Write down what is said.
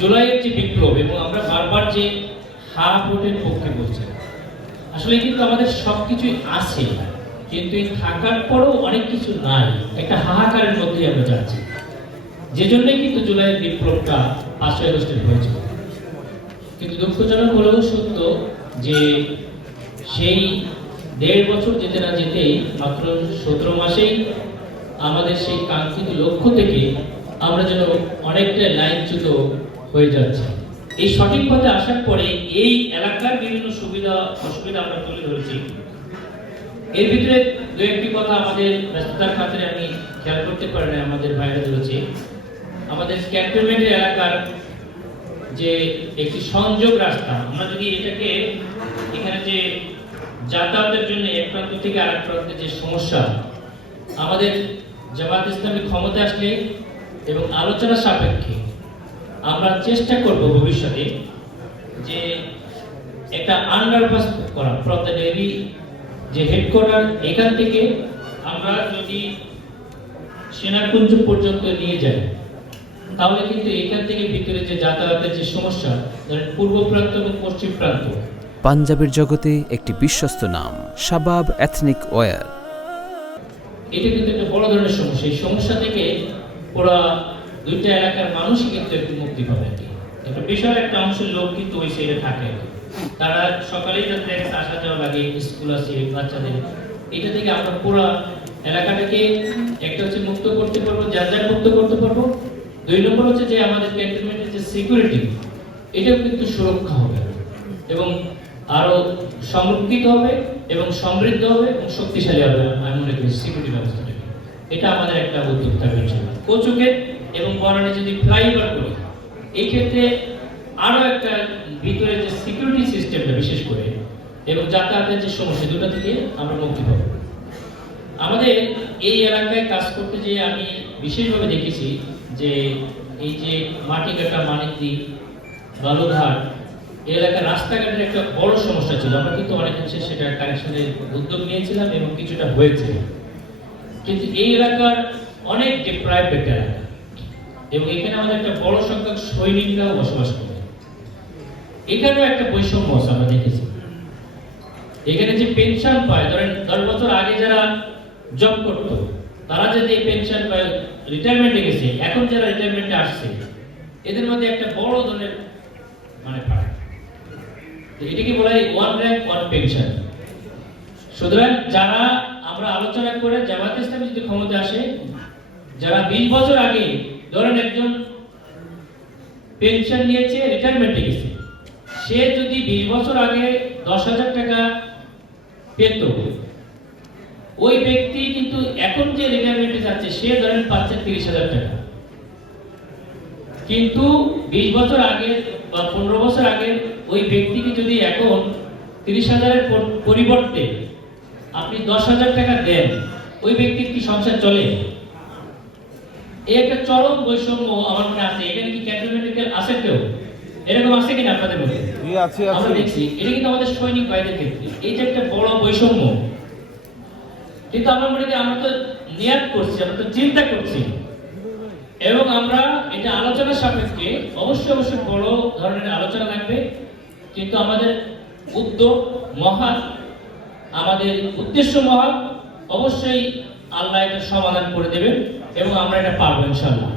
জুলাইয়ের যে বিপ্লব এবং আমরা বারবার যে হা ভোটের পক্ষে বলছি, আসলে কিন্তু আমাদের সবকিছুই আছে, কিন্তু এই থাকার পরেও অনেক কিছু নাই, একটা হাহাকারের মধ্যে আমরা যাচ্ছি। যে জন্যই কিন্তু জুলাইয়ের বিপ্লবটা 5ই আগস্টে হয়েছিল। কিন্তু দুঃখজনক হলেও সত্য যে সেই 1.5 বছর যেতে না যেতেই মাত্র 17 মাসেই আমাদের সেই কাঙ্ক্ষিত লক্ষ্য থেকে আমরা যেন অনেকটা লাইনচ্যুত হয়ে যাচ্ছে। এই সঠিক পথে আসার পরে এই এলাকার বিভিন্ন সুবিধা অসুবিধা আমরা তুলে ধরেছি। এর ভিতরে দু একটি কথা আমাদের ব্যস্ততার খাতিরে আমি খেয়াল করতে পারি না, আমাদের ভাইরা ধরেছে। আমাদের ক্যান্টনমেন্টের এলাকার যে একটি সংযোগ রাস্তা, আমরা যদি এটাকে এখানে যে যাতায়াতের জন্য এক প্রান্ত থেকে আরেক প্রান্তে যে সমস্যা, আমাদের জামাত ইসলামী ক্ষমতা আসলে এবং আলোচনা সাপেক্ষে আমরা চেষ্টা করব ভবিষ্যতে যে একটা আন্ডারপাস করা, প্রত্যেক যে হেডকোয়ার্টার এখান থেকে আমরা যদি সেনাকুঞ্জ পর্যন্ত নিয়ে যাই, তাহলে কিন্তু এখান থেকে ভিতরে যে যাতায়াতের যে সমস্যা, ধরেন পূর্ব প্রান্ত এবং পশ্চিম প্রান্ত, পাঞ্জাবের জগতে একটি বিশ্বস্ত নাম শাবাব এথনিক ওয়্যার। এটা কিন্তু একটা বড় ধরনের সমস্যা। এই সমস্যা থেকে পুরা দুইটা এলাকার মানুষই কিন্তু একটু মুক্তি পাবে। একটা বিশাল একটা অংশের লোক কিন্তু ওই সাইডে থাকে, তারা সকালেই তাদের আসা যাওয়া লাগে, স্কুল আছে বাচ্চাদের। এটা থেকে আমরা পুরো এলাকাটাকে একটা হচ্ছে মুক্ত করতে পারবো, যার মুক্ত করতে পারবো। 2 নম্বর হচ্ছে যে আমাদের ক্যান্টনমেন্টের যে সিকিউরিটি, এটাও কিন্তু সুরক্ষা হবে এবং আরো সংরক্ষিত হবে এবং সমৃদ্ধ হবে এবং শক্তিশালী হবে। আমি মনে করি সিকিউরিটি ব্যবস্থাটা এটা আমাদের একটা উদ্যোগ থাকবে। কোচুকে এবং বনানী যদি ফ্লাইওভার করি, এই ক্ষেত্রে আরো একটা ভিতরে যে সিকিউরিটি সিস্টেমটা বিশেষ করে এবং যাতায়াতের যে সমস্যা, দুটো থেকে আমরা মুক্তি পাবো। আমাদের এই এলাকায় কাজ করতে যেয়ে আমি বিশেষভাবে দেখেছি যে এই যে মাটিকাটা, মানিকদি, বালুরঘাট এই এলাকার রাস্তাঘাটের একটা বড় সমস্যা ছিল। আমরা কিন্তু অনেকাংশে সেটা কানেকশনের উদ্যোগ নিয়েছিলাম এবং কিছুটা হয়েছে, কিন্তু এই এলাকার অনেক ডিপ্রাইভড এলাকা এবং এখানে আমাদের একটা বড় সংখ্যক সৈনিকরাও বসবাস করে। এখানেও একটা বৈষম্য আমরা দেখেছি। এখানে যে পেনশন পায়, ধরেন 10 বছর আগে যারা জব করতো তারা যদি পেনশন পায়, রিটায়ারমেন্টে গেছে, এখন যারা রিটায়ারমেন্টে আসছে, এদের মধ্যে একটা বড় ধরনের মানে ফারাক। তো এটাকে বলা হয় ওয়ান র্যাঙ্ক ওয়ান পেনশন। সুতরাং যারা আমরা আলোচনা করে জামাত ইসলামী যদি ক্ষমতা আসে, যারা 20 বছর আগে ধরেন একজন পেনশন নিয়েছে, রিটায়ারমেন্টে গেছে, সে যদি 20 বছর আগে 10,000 টাকা পেত, ওই ব্যক্তি কিন্তু এখন যে রিটায়ারমেন্টে যাচ্ছে সে ধরেন পাচ্ছে 30,000 টাকা। কিন্তু 20 বছর আগে বা 15 বছর আগে ওই ব্যক্তিকে যদি এখন 30,000-এর পরিবর্তে আপনি 10,000 টাকা দেন, ওই ব্যক্তির কি সংসার চলে? এই একটা চরম বৈষম্য আমার মনে আছে। এখানে কি ক্যান্টনমেন্টে আছে কেউ এরকম আছে কিনা আপনাদের মধ্যে? আমরা দেখছি এটা কিন্তু আমাদের সৈনিক ভাইদের ক্ষেত্রে এই যে একটা বড় বৈষম্য। কিন্তু আমরা মনে করি আমরা তো নিয়াত করছি, আমরা তো চিন্তা করছি এবং আমরা এটা আলোচনা সাপেক্ষে অবশ্যই বড় ধরনের আলোচনা লাগবে, কিন্তু আমাদের উদ্যোগ মহান, আমাদের উদ্দেশ্য মহান। অবশ্যই আল্লাহ এটা সমাধান করে দেবেন এবং আমরা এটা পারবো ইনশাআল্লাহ।